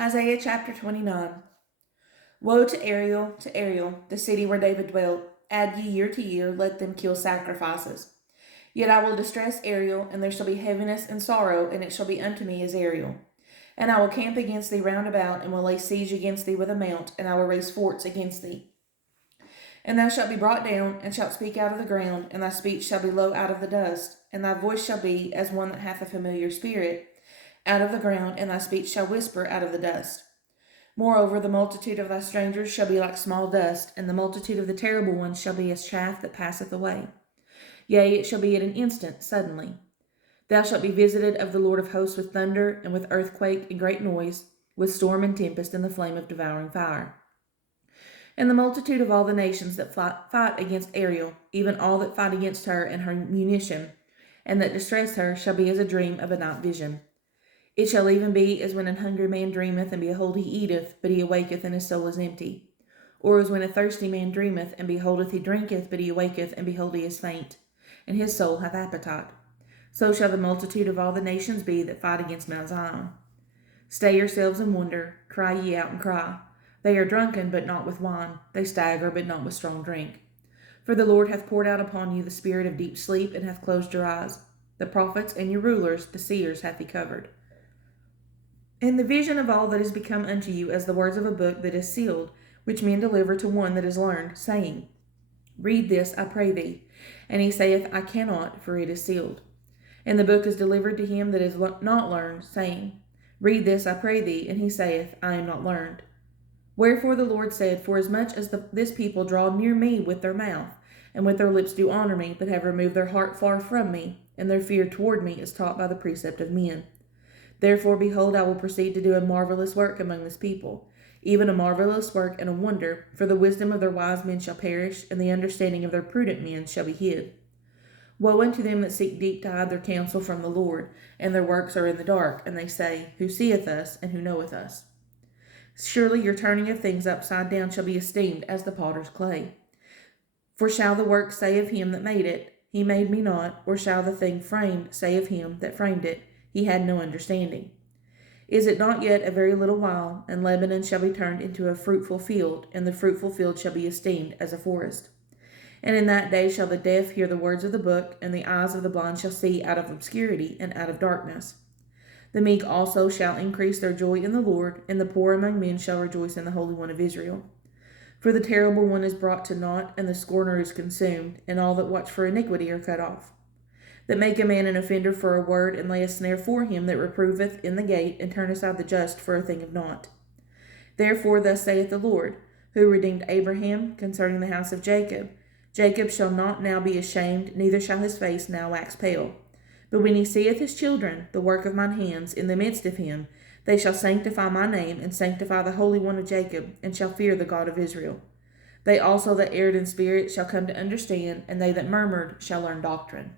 Isaiah chapter 29. Woe to Ariel, the city where David dwelt. Add ye year to year, let them kill sacrifices. Yet I will distress Ariel, and there shall be heaviness and sorrow, and it shall be unto me as Ariel. And I will camp against thee round about, and will lay siege against thee with a mount, and I will raise forts against thee. And thou shalt be brought down, and shalt speak out of the ground, and thy speech shall be low out of the dust, and thy voice shall be as one that hath a familiar spirit, out of the ground, and thy speech shall whisper out of the dust. Moreover, the multitude of thy strangers shall be like small dust, and the multitude of the terrible ones shall be as chaff that passeth away. Yea, it shall be at an instant, suddenly. Thou shalt be visited of the Lord of hosts with thunder, and with earthquake and great noise, with storm and tempest, and the flame of devouring fire. And the multitude of all the nations that fight against Ariel, even all that fight against her and her munition, and that distress her, shall be as a dream of a night vision. It shall even be as when an hungry man dreameth, and behold he eateth, but he awaketh, and his soul is empty. Or as when a thirsty man dreameth, and beholdeth he drinketh, but he awaketh, and behold he is faint, and his soul hath appetite. So shall the multitude of all the nations be that fight against Mount Zion. Stay yourselves and wonder, cry ye out and cry. They are drunken, but not with wine. They stagger, but not with strong drink. For the Lord hath poured out upon you the spirit of deep sleep, and hath closed your eyes. The prophets and your rulers, the seers, hath he covered. And the vision of all that is become unto you as the words of a book that is sealed, which men deliver to one that is learned, saying, Read this, I pray thee. And he saith, I cannot, for it is sealed. And the book is delivered to him that is not learned, saying, Read this, I pray thee. And he saith, I am not learned. Wherefore the Lord said, Forasmuch as this people draw near me with their mouth, and with their lips do honor me, but have removed their heart far from me, and their fear toward me is taught by the precept of men. Therefore, behold, I will proceed to do a marvelous work among this people, even a marvelous work and a wonder, for the wisdom of their wise men shall perish, and the understanding of their prudent men shall be hid. Woe unto them that seek deep to hide their counsel from the Lord, and their works are in the dark, and they say, Who seeth us, and who knoweth us? Surely your turning of things upside down shall be esteemed as the potter's clay. For shall the work say of him that made it, He made me not, or shall the thing framed say of him that framed it, He had no understanding? Is it not yet a very little while, and Lebanon shall be turned into a fruitful field, and the fruitful field shall be esteemed as a forest? And in that day shall the deaf hear the words of the book, and the eyes of the blind shall see out of obscurity and out of darkness. The meek also shall increase their joy in the Lord, and the poor among men shall rejoice in the Holy One of Israel. For the terrible one is brought to naught, and the scorner is consumed, and all that watch for iniquity are cut off. That make a man an offender for a word, and lay a snare for him that reproveth in the gate, and turn aside the just for a thing of naught. Therefore thus saith the Lord, who redeemed Abraham concerning the house of Jacob, Jacob shall not now be ashamed, neither shall his face now wax pale. But when he seeth his children, the work of mine hands, in the midst of him, they shall sanctify my name, and sanctify the Holy One of Jacob, and shall fear the God of Israel. They also that erred in spirit shall come to understand, and they that murmured shall learn doctrine.